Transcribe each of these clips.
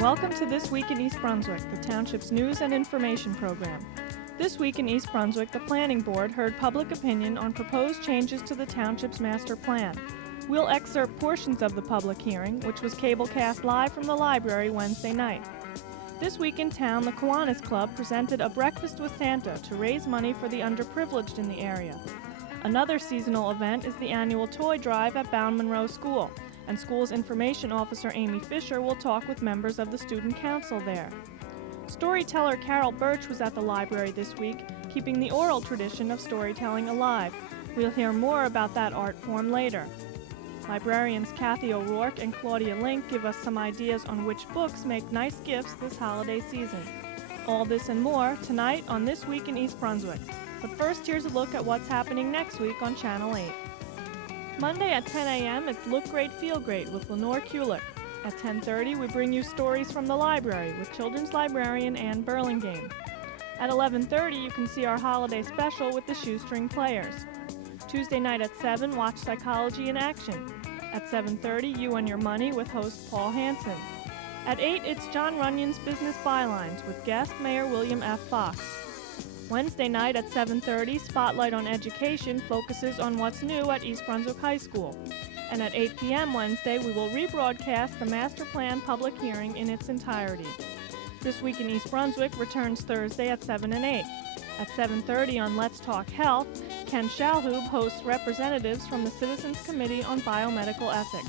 Welcome to This Week in East Brunswick, the Township's news and information program. This week in East Brunswick, the Planning Board heard public opinion on proposed changes to the Township's master plan. We'll excerpt portions of the public hearing, which was cablecast live from the library Wednesday night. This week in town, the Kiwanis Club presented a breakfast with Santa to raise money for the underprivileged in the area. Another seasonal event is the annual toy drive at Bowne Munro School, and School's Information Officer Amy Fisher will talk with members of the Student Council there. Storyteller Birch was at the library this week, keeping the oral tradition of storytelling alive. We'll hear more about that art form later. Librarians Kathy O'Rourke and Claudia Link give us some ideas on which books make nice gifts this holiday season. All this and more tonight on This Week in East Brunswick. But first, here's a look at what's happening next week on Channel 8. Monday at 10 a.m., it's Look Great, Feel Great with Lenore Kulick. At 10:30, we bring you stories from the library with children's librarian Ann Burlingame. At 11:30, you can see our holiday special with the Shoestring Players. Tuesday night at 7, watch Psychology in Action. At 7:30, You and Your Money with host Paul Hansen. At 8, it's John Runyon's Business Bylines with guest Mayor William F. Fox. Wednesday night at 7:30, Spotlight on Education focuses on what's new at East Brunswick High School. And at 8 p.m. Wednesday, we will rebroadcast the Master Plan public hearing in its entirety. This Week in East Brunswick returns Thursday at 7 and 8. At 7:30 on Let's Talk Health, Ken Shalhoub hosts representatives from the Citizens Committee on Biomedical Ethics.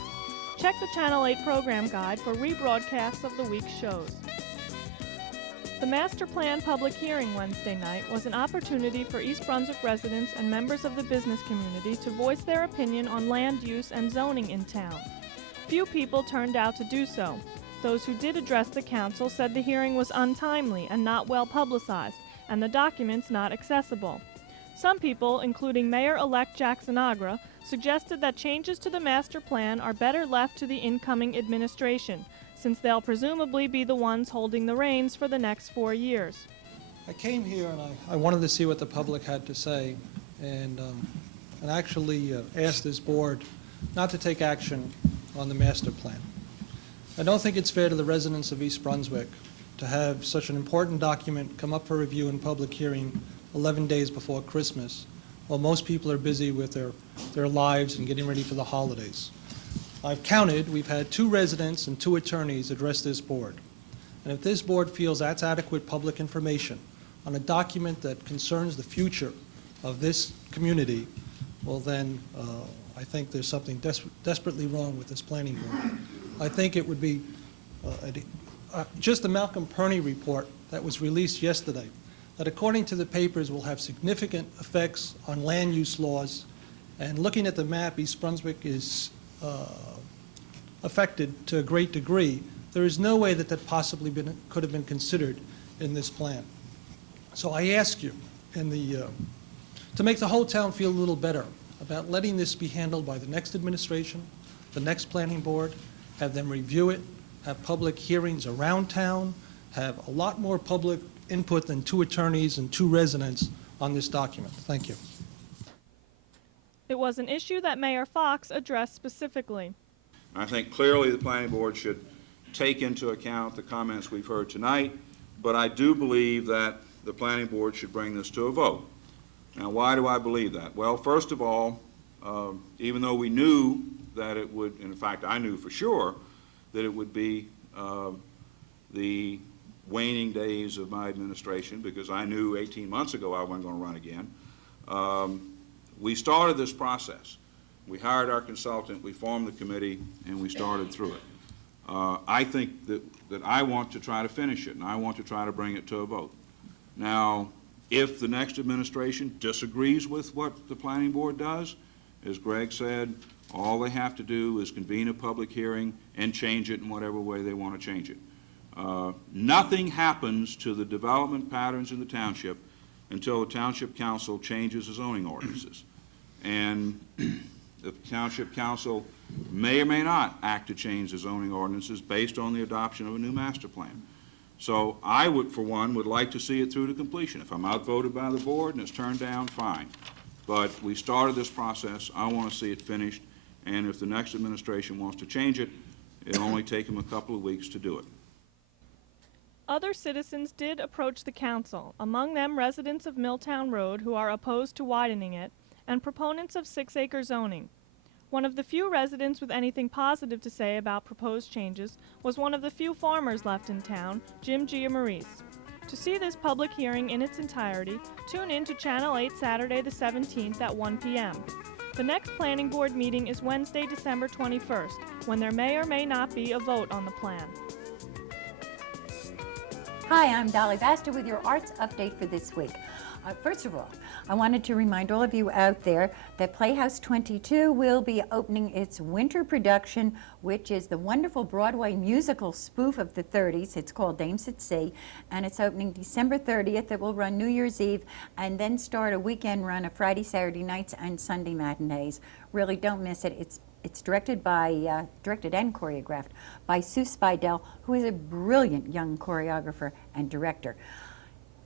Check the Channel 8 program guide for rebroadcasts of the week's shows. The Master Plan public hearing Wednesday night was an opportunity for East Brunswick residents and members of the business community to voice their opinion on land use and zoning in town. Few people turned out to do so. Those who did address the council said the hearing was untimely and not well publicized, and the documents not accessible. Some people, including Mayor-elect Jackson Agra, suggested that changes to the master plan are better left to the incoming administration, since they'll presumably be the ones holding the reins for the next 4 years. I came here and I wanted to see what the public had to say, and actually asked this board not to take action on the master plan. I don't think it's fair to the residents of East Brunswick to have such an important document come up for review and public hearing 11 days before Christmas, while most people are busy with their lives and getting ready for the holidays. I've counted, we've had 2 residents and 2 attorneys address this board. And if this board feels that's adequate public information on a document that concerns the future of this community, well then I think there's something desperately wrong with this planning board. I think it would be just the Malcolm Perney report that was released yesterday, that according to the papers will have significant effects on land use laws. And looking at the map, East Brunswick is affected to a great degree. There is no way that that possibly could have been considered in this plan. So I ask you to make the whole town feel a little better about letting this be handled by the next administration, the next planning board, have them review it, have public hearings around town, have a lot more public input than 2 attorneys and 2 residents on this document. Thank you. It was an issue that Mayor Fox addressed specifically. I think clearly the planning board should take into account the comments we've heard tonight, but I do believe that the planning board should bring this to a vote. Now, why do I believe that? Well, first of all, even though we knew that it would, in fact, I knew for sure that it would be the waning days of my administration, because I knew 18 months ago I wasn't going to run again. We started this process. We hired our consultant, we formed the committee, and we started through it. I think that I want to try to finish it, and I want to try to bring it to a vote. Now, if the next administration disagrees with what the planning board does, as Greg said, all they have to do is convene a public hearing and change it in whatever way they want to change it. Nothing happens to the development patterns in the township until the township council changes the zoning ordinances. And the township council may or may not act to change the zoning ordinances based on the adoption of a new master plan. So I would, for one, would like to see it through to completion. If I'm outvoted by the board and it's turned down, fine. But we started this process. I want to see it finished. And if the next administration wants to change it, it'll only take them a couple of weeks to do it. Other citizens did approach the council, among them residents of Milltown Road who are opposed to widening it, and proponents of 6-acre zoning. One of the few residents with anything positive to say about proposed changes was one of the few farmers left in town, Jim Giammaurice. To see this public hearing in its entirety, tune in to Channel 8 Saturday the 17th at 1 p.m. The next Planning Board meeting is Wednesday, December 21st, when there may or may not be a vote on the plan. Hi, I'm Dolly Baxter with your arts update for this week. First of all, I wanted to remind all of you out there that Playhouse 22 will be opening its winter production, which is the wonderful Broadway musical spoof of the 30s. It's called Dames at Sea, and it's opening December 30th. It will run New Year's Eve and then start a weekend run of Friday, Saturday nights, and Sunday matinees. Really don't miss it. It's directed and choreographed by Sue Spidell, who is a brilliant young choreographer and director.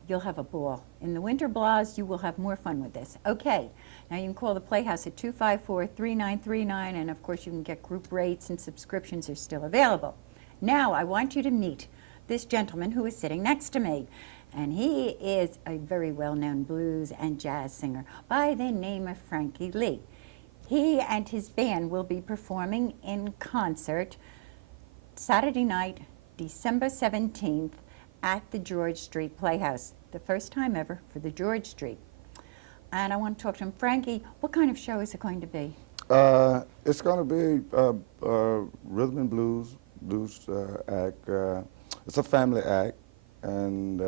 You'll have a ball. In the winter blahs, you will have more fun with this. Okay, now you can call the Playhouse at 254-3939, and of course you can get group rates and subscriptions are still available. Now I want you to meet this gentleman who is sitting next to me, and he is a very well-known blues and jazz singer by the name of Frankie Lee. He and his band will be performing in concert Saturday night, December 17th, at the George Street Playhouse, the first time ever for the George Street. And I want to talk to him. Frankie, what kind of show is it going to be? It's going to be a rhythm and blues act. It's a family act, and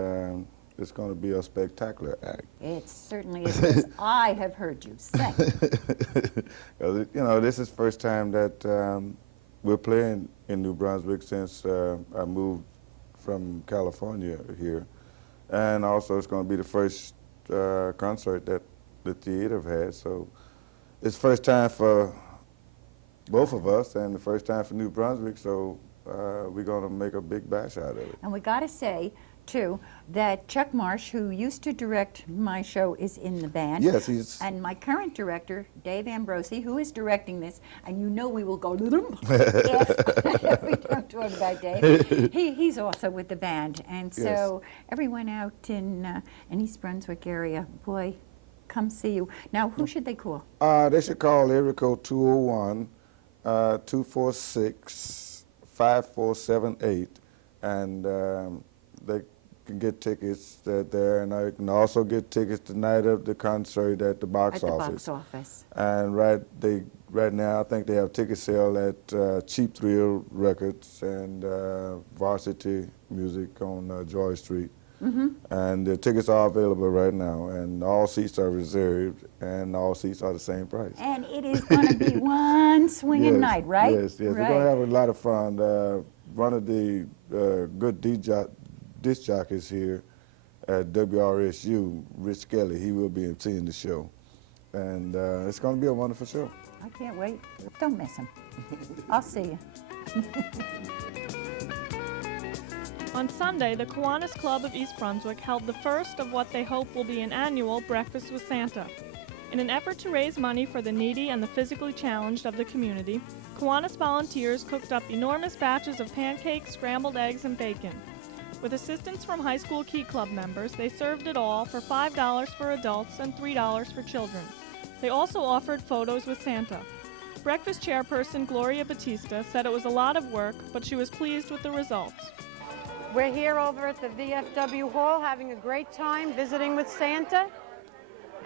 it's going to be a spectacular act. It certainly is, as I have heard you say. You know, this is the first time that we're playing in New Brunswick since I moved from California here, and also it's going to be the first concert that the theater have had, so it's first time for both of us and the first time for New Brunswick, so we're going to make a big bash out of it. And we got to say, too, that Chuck Marsh, who used to direct my show, is in the band. Yes, he's... And my current director, Dave Ambrosi, who is directing this, and you know we will go if we don't talk about Dave. He's also with the band. And so everyone out in East Brunswick area, boy, come see you. Now, who should they call? They should call area code 201-246-5478, and they can get tickets there, and I can also get tickets the night of the concert at the box office. And right now, I think they have ticket sale at Cheap Thrill Records and Varsity Music on George Street. And the tickets are available right now, and all seats are reserved, and all seats are the same price. And it is going to be one swinging night, right? Yes, yes. We're going to have a lot of fun. One of the good disc jockeys here at WRSU, Rich Kelly, he will be emceeing the show. And it's going to be a wonderful show. I can't wait. Don't miss him. I'll see you. On Sunday, the Kiwanis Club of East Brunswick held the first of what they hope will be an annual Breakfast with Santa. In an effort to raise money for the needy and the physically challenged of the community, Kiwanis volunteers cooked up enormous batches of pancakes, scrambled eggs, and bacon. With assistance from high school Key Club members, they served it all for $5 for adults and $3 for children. They also offered photos with Santa. Breakfast chairperson Gloria Batista said it was a lot of work, but she was pleased with the results. We're here over at the VFW Hall having a great time visiting with Santa,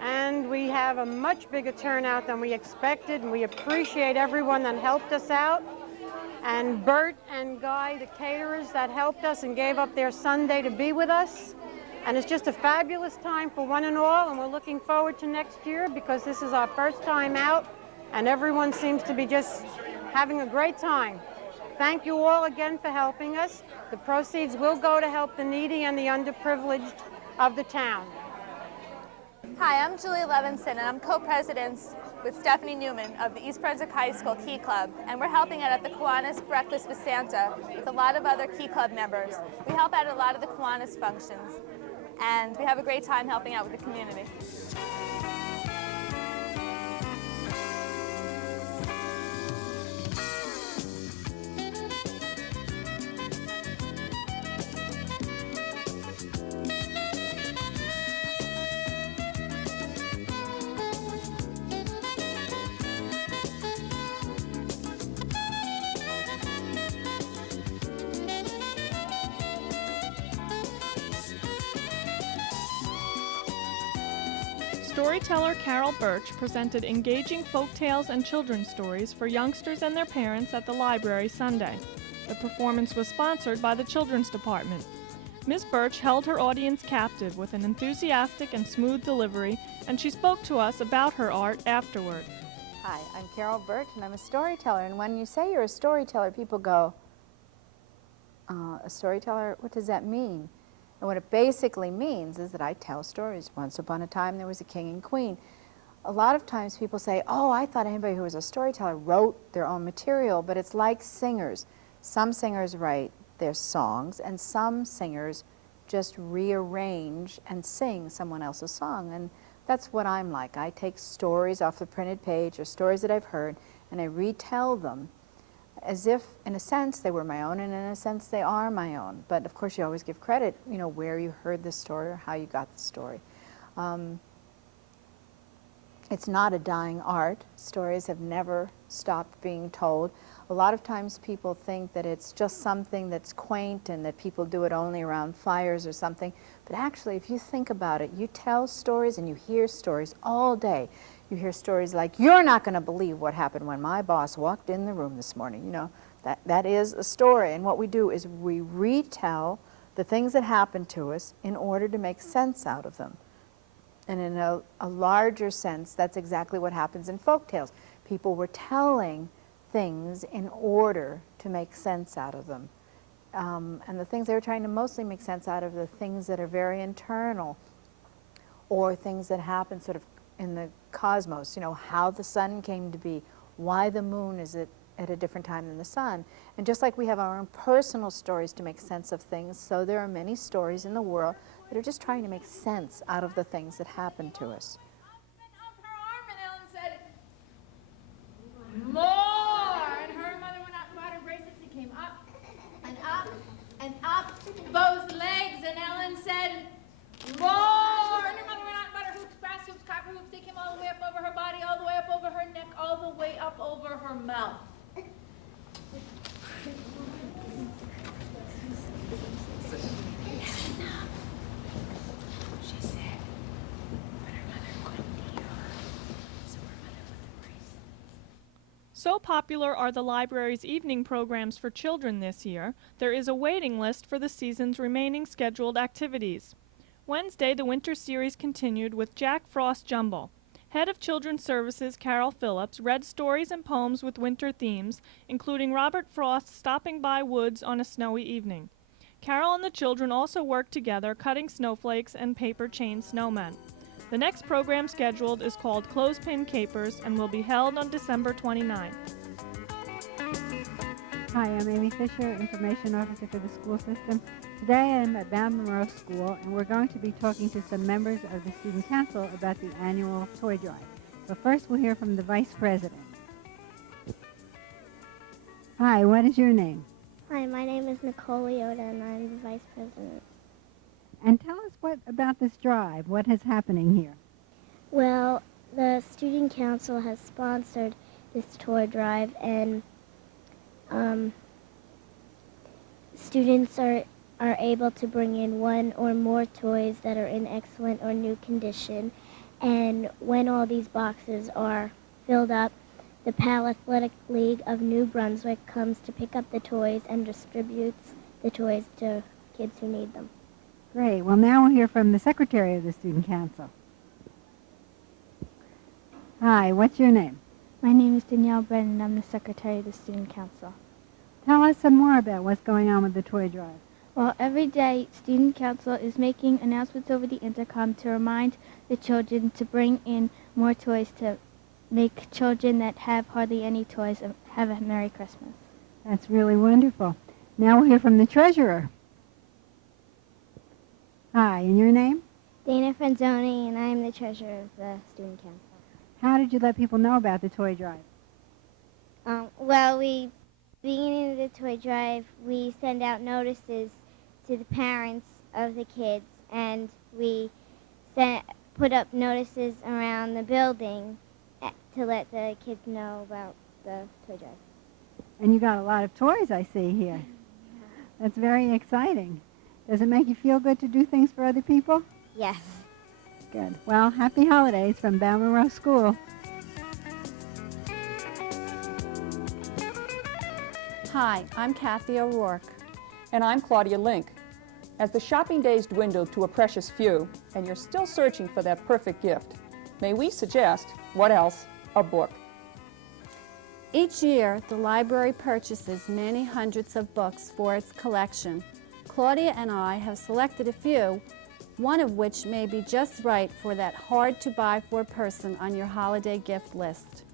and we have a much bigger turnout than we expected, and we appreciate everyone that helped us out. And Bert and Guy, the caterers that helped us and gave up their Sunday to be with us. And it's just a fabulous time for one and all, and we're looking forward to next year because this is our first time out, and everyone seems to be just having a great time. Thank you all again for helping us. The proceeds will go to help the needy and the underprivileged of the town. Hi, I'm Julie Levinson, and I'm co-president with Stephanie Newman of the East Brunswick High School Key Club, and we're helping out at the Kiwanis Breakfast with Santa with a lot of other Key Club members. We help out at a lot of the Kiwanis functions, and we have a great time helping out with the community. Storyteller Carol Birch presented engaging folk tales and children's stories for youngsters and their parents at the library Sunday. The performance was sponsored by the Children's Department. Ms. Birch held her audience captive with an enthusiastic and smooth delivery, and she spoke to us about her art afterward. Hi, I'm Carol Birch, and I'm a storyteller. And when you say you're a storyteller, people go, a storyteller, what does that mean? And what it basically means is that I tell stories. Once upon a time, there was a king and queen. A lot of times people say, oh, I thought anybody who was a storyteller wrote their own material, but it's like singers. Some singers write their songs, and some singers just rearrange and sing someone else's song. And that's what I'm like. I take stories off the printed page or stories that I've heard, and I retell them as if, in a sense, they were my own, and in a sense, they are my own. But of course, you always give credit, you know, where you heard the story or how you got the story. It's not a dying art. Stories have never stopped being told. A lot of times people think that it's just something that's quaint and that people do it only around fires or something. But actually, if you think about it, you tell stories and you hear stories all day. You hear stories like, you're not going to believe what happened when my boss walked in the room this morning. You know, that is a story. And what we do is we retell the things that happened to us in order to make sense out of them. And in a larger sense, that's exactly what happens in folk tales. People were telling things in order to make sense out of them. And the things they were trying to mostly make sense out of, the things that are very internal, or things that happen sort of in the cosmos, you know, how the sun came to be, why the moon is at a different time than the sun. And just like we have our own personal stories to make sense of things, so there are many stories in the world that are just trying to make sense out of the things that happen to us. Up her arm, and Ellen said, more! And her mother went out and bought her bracelets. He came up and up and up both legs, and Ellen said, more! And her mother went out and bought her hoops, brass hoops, copper hoops. They came all the way up over her body, all the way up over her neck, all the way up over her mouth. So popular are the library's evening programs for children this year, there is a waiting list for the season's remaining scheduled activities. Wednesday, the winter series continued with Jack Frost Jumble. Head of Children's Services Carol Phillips read stories and poems with winter themes, including Robert Frost's Stopping by Woods on a Snowy Evening. Carol and the children also worked together cutting snowflakes and paper chain snowmen. The next program scheduled is called Clothespin Capers and will be held on December 29th. Hi, I'm Amy Fisher, Information Officer for the school system. Today I'm at Bowne Munro School, and we're going to be talking to some members of the Student Council about the annual toy drive. But first we'll hear from the Vice President. Hi, what is your name? Hi, my name is Nicole Leota, and I'm the Vice President. And tell us what about this drive, what is happening here? Well, the Student Council has sponsored this toy drive, and students are able to bring in one or more toys that are in excellent or new condition. And when all these boxes are filled up, the PAL Athletic League of New Brunswick comes to pick up the toys and distributes the toys to kids who need them. Great. Well, now we'll hear from the Secretary of the Student Council. Hi, what's your name? My name is Danielle Brennan. I'm the Secretary of the Student Council. Tell us some more about what's going on with the toy drive. Well, every day, Student Council is making announcements over the intercom to remind the children to bring in more toys to make children that have hardly any toys have a Merry Christmas. That's really wonderful. Now we'll hear from the Treasurer. Hi, and your name? Dana Franzoni, and I'm the Treasurer of the Student Council. How did you let people know about the toy drive? Well, beginning of the toy drive, we send out notices to the parents of the kids, and we put up notices around the building to let the kids know about the toy drive. And you got a lot of toys, I see here. That's very exciting. Does it make you feel good to do things for other people? Yes. Good. Well, happy holidays from Bowne School. Hi, I'm Kathy O'Rourke. And I'm Claudia Link. As the shopping days dwindle to a precious few, and you're still searching for that perfect gift, may we suggest, what else? A book. Each year, the library purchases many hundreds of books for its collection. Claudia and I have selected a few, one of which may be just right for that hard-to-buy-for person on your holiday gift list.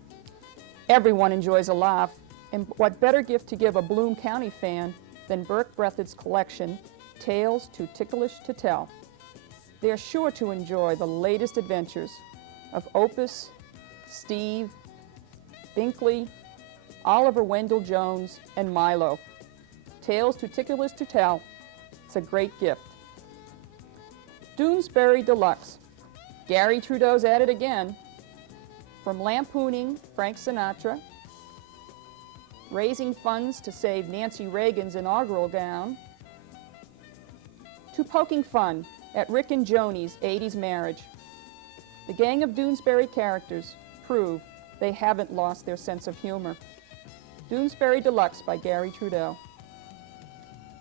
Everyone enjoys a laugh, and what better gift to give a Bloom County fan than Birch Breathitt's collection, Tales Too Ticklish to Tell. They're sure to enjoy the latest adventures of Opus, Steve, Binkley, Oliver Wendell Jones, and Milo. Tales Too Ticklish to Tell. It's a great gift. Doonesbury Deluxe. Gary Trudeau's at it again. From lampooning Frank Sinatra, raising funds to save Nancy Reagan's inaugural gown, to poking fun at Rick and Joni's 80s marriage. The gang of Doonesbury characters prove they haven't lost their sense of humor. Doonesbury Deluxe by Gary Trudeau.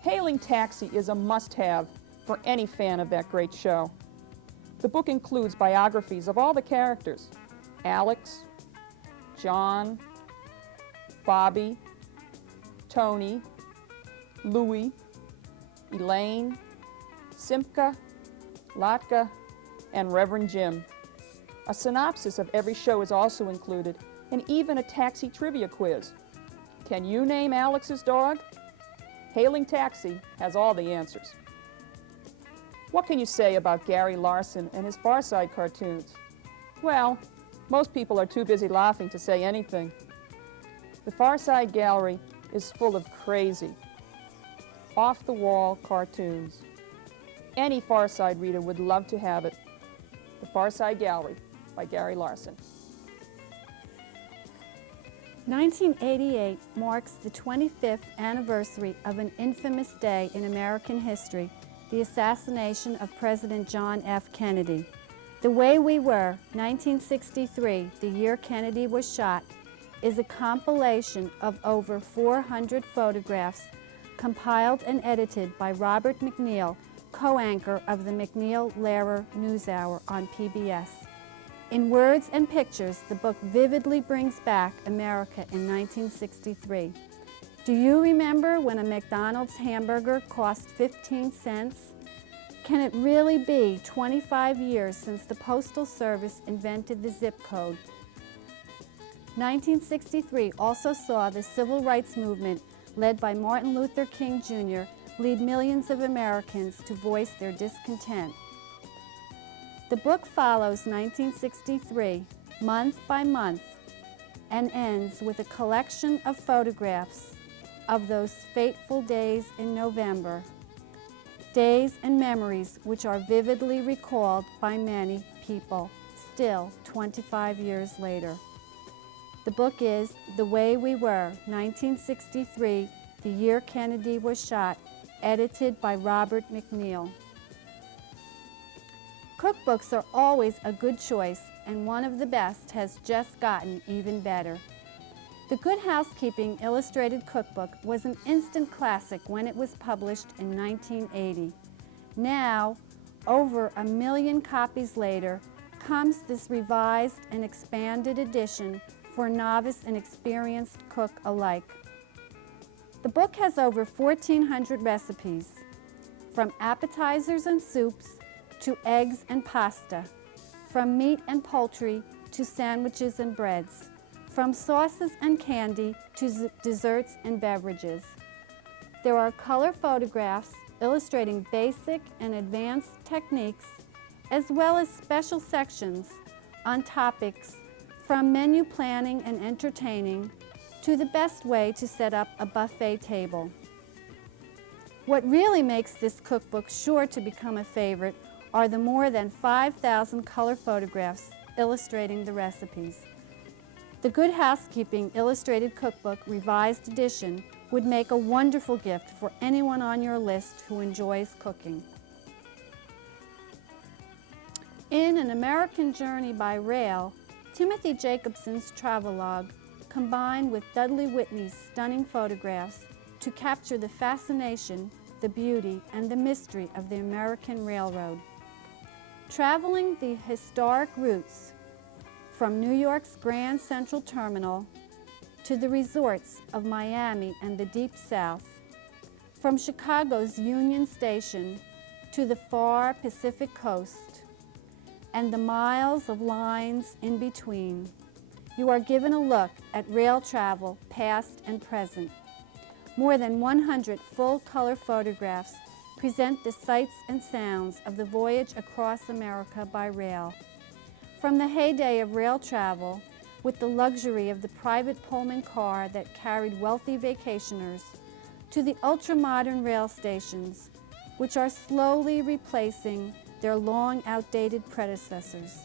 Hailing Taxi is a must-have for any fan of that great show. The book includes biographies of all the characters: Alex, John, Bobby, Tony, Louie, Elaine, Simca, Latka, and Reverend Jim. A synopsis of every show is also included, and even a taxi trivia quiz. Can you name Alex's dog? Hailing Taxi has all the answers. What can you say about Gary Larson and his Far Side cartoons? Well, most people are too busy laughing to say anything. The Far Side Gallery is full of crazy, off-the-wall cartoons. Any Far Side reader would love to have it. The Far Side Gallery by Gary Larson. 1988 marks the 25th anniversary of an infamous day in American history, the assassination of President John F. Kennedy. The Way We Were, 1963, the year Kennedy was shot, is a compilation of over 400 photographs compiled and edited by Robert McNeil, co-anchor of the McNeil-Lehrer NewsHour on PBS. In words and pictures, the book vividly brings back America in 1963. Do you remember when a McDonald's hamburger cost 15 cents? Can it really be 25 years since the Postal Service invented the zip code? 1963 also saw the civil rights movement led by Martin Luther King Jr. lead millions of Americans to voice their discontent. The book follows 1963 month by month and ends with a collection of photographs of those fateful days in November, days and memories which are vividly recalled by many people, still 25 years later. The book is The Way We Were, 1963, the year Kennedy was shot, edited by Robert McNeil. Cookbooks are always a good choice, and one of the best has just gotten even better. The Good Housekeeping Illustrated Cookbook was an instant classic when it was published in 1980. Now, over 1 million copies later, comes this revised and expanded edition for novice and experienced cook alike. The book has over 1,400 recipes, from appetizers and soups to eggs and pasta, from meat and poultry to sandwiches and breads, from sauces and candy to desserts and beverages. There are color photographs illustrating basic and advanced techniques, as well as special sections on topics from menu planning and entertaining to the best way to set up a buffet table. What really makes this cookbook sure to become a favorite are the more than 5,000 color photographs illustrating the recipes. The Good Housekeeping Illustrated Cookbook Revised Edition would make a wonderful gift for anyone on your list who enjoys cooking. In An American Journey by Rail, Timothy Jacobson's travelogue combined with Dudley Whitney's stunning photographs to capture the fascination, the beauty, and the mystery of the American railroad. Traveling the historic routes from New York's Grand Central Terminal to the resorts of Miami and the Deep South, from Chicago's Union Station to the far Pacific coast, and the miles of lines in between, you are given a look at rail travel past and present. More than 100 full-color photographs present the sights and sounds of the voyage across America by rail. From the heyday of rail travel, with the luxury of the private Pullman car that carried wealthy vacationers, to the ultra-modern rail stations, which are slowly replacing their long outdated predecessors.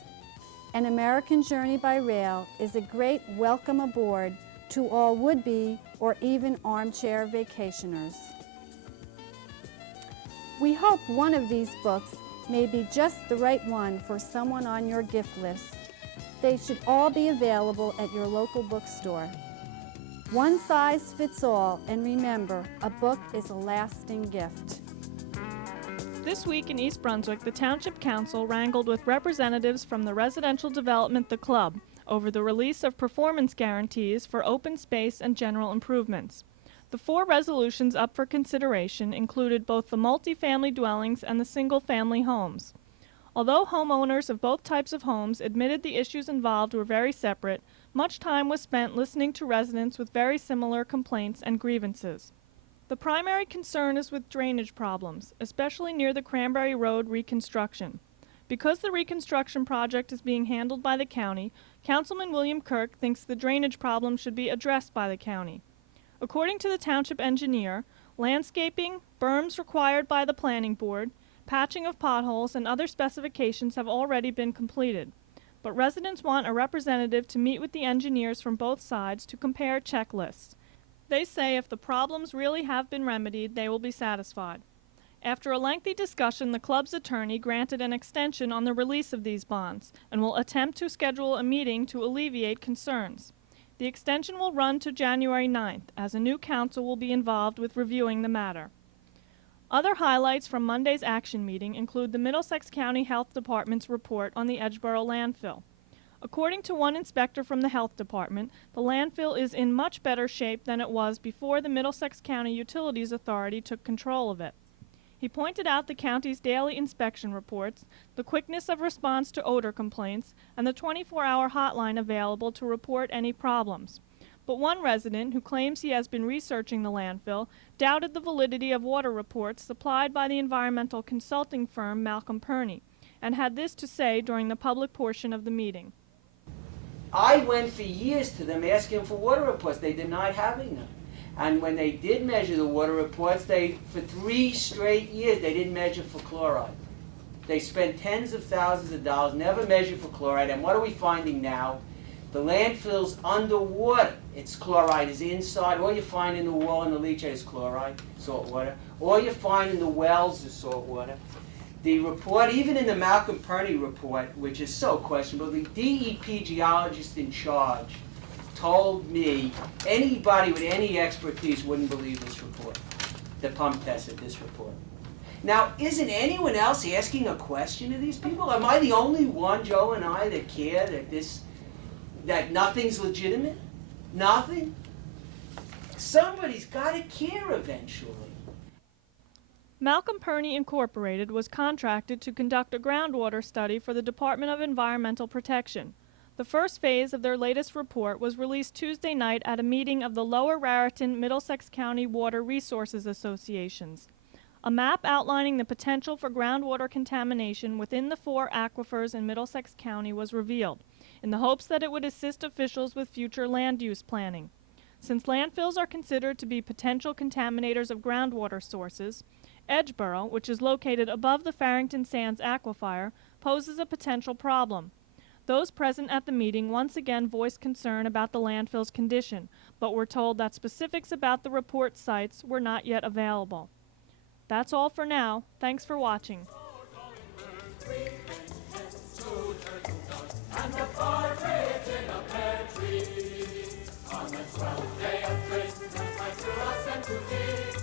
An American Journey by Rail is a great welcome aboard to all would-be or even armchair vacationers. We hope one of these books may be just the right one for someone on your gift list. They should all be available at your local bookstore. One size fits all, and remember, a book is a lasting gift. This week in East Brunswick, the Township Council wrangled with representatives from the residential development The Club over the release of performance guarantees for open space and general improvements. The 4 resolutions up for consideration included both the multifamily dwellings and the single-family homes. Although homeowners of both types of homes admitted the issues involved were very separate, much time was spent listening to residents with very similar complaints and grievances. The primary concern is with drainage problems, especially near the Cranberry Road reconstruction. Because the reconstruction project is being handled by the county, Councilman William Kirk thinks the drainage problem should be addressed by the county. According to the township engineer, landscaping, berms required by the planning board, patching of potholes, and other specifications have already been completed. But residents want a representative to meet with the engineers from both sides to compare checklists. They say if the problems really have been remedied, they will be satisfied. After a lengthy discussion, the club's attorney granted an extension on the release of these bonds and will attempt to schedule a meeting to alleviate concerns. The extension will run to January 9th, as a new council will be involved with reviewing the matter. Other highlights from Monday's action meeting include the Middlesex County Health Department's report on the Edgeboro landfill. According to one inspector from the Health Department, the landfill is in much better shape than it was before the Middlesex County Utilities Authority took control of it. He pointed out the county's daily inspection reports, the quickness of response to odor complaints, and the 24-hour hotline available to report any problems. But one resident, who claims he has been researching the landfill, doubted the validity of water reports supplied by the environmental consulting firm Malcolm Perney, and had this to say during the public portion of the meeting. I went for years to them asking for water reports. They denied having them. And when they did measure the water reports, for 3 straight years, they didn't measure for chloride. They spent tens of thousands of dollars, never measured for chloride. And what are we finding now? The landfill's underwater. Its chloride is inside. All you find in the wall and the leachate is chloride, salt water. All you find in the wells is salt water. The report, even in the Malcolm Perney report, which is so questionable, the DEP geologist in charge told me anybody with any expertise wouldn't believe this report, the pump tested this report. Now, isn't anyone else asking a question of these people? Am I the only one, Joe and I, that care that nothing's legitimate? Nothing? Somebody's got to care eventually. Malcolm Perney Incorporated was contracted to conduct a groundwater study for the Department of Environmental Protection. The first phase of their latest report was released Tuesday night at a meeting of the Lower Raritan Middlesex County Water Resources Associations. A map outlining the potential for groundwater contamination within the 4 aquifers in Middlesex County was revealed, in the hopes that it would assist officials with future land use planning. Since landfills are considered to be potential contaminators of groundwater sources, Edgeboro, which is located above the Farrington Sands aquifer, poses a potential problem. Those present at the meeting once again voiced concern about the landfill's condition, but were told that specifics about the report sites were not yet available. That's all for now. Thanks for watching. 12th day of Christmas, my to us and to thee.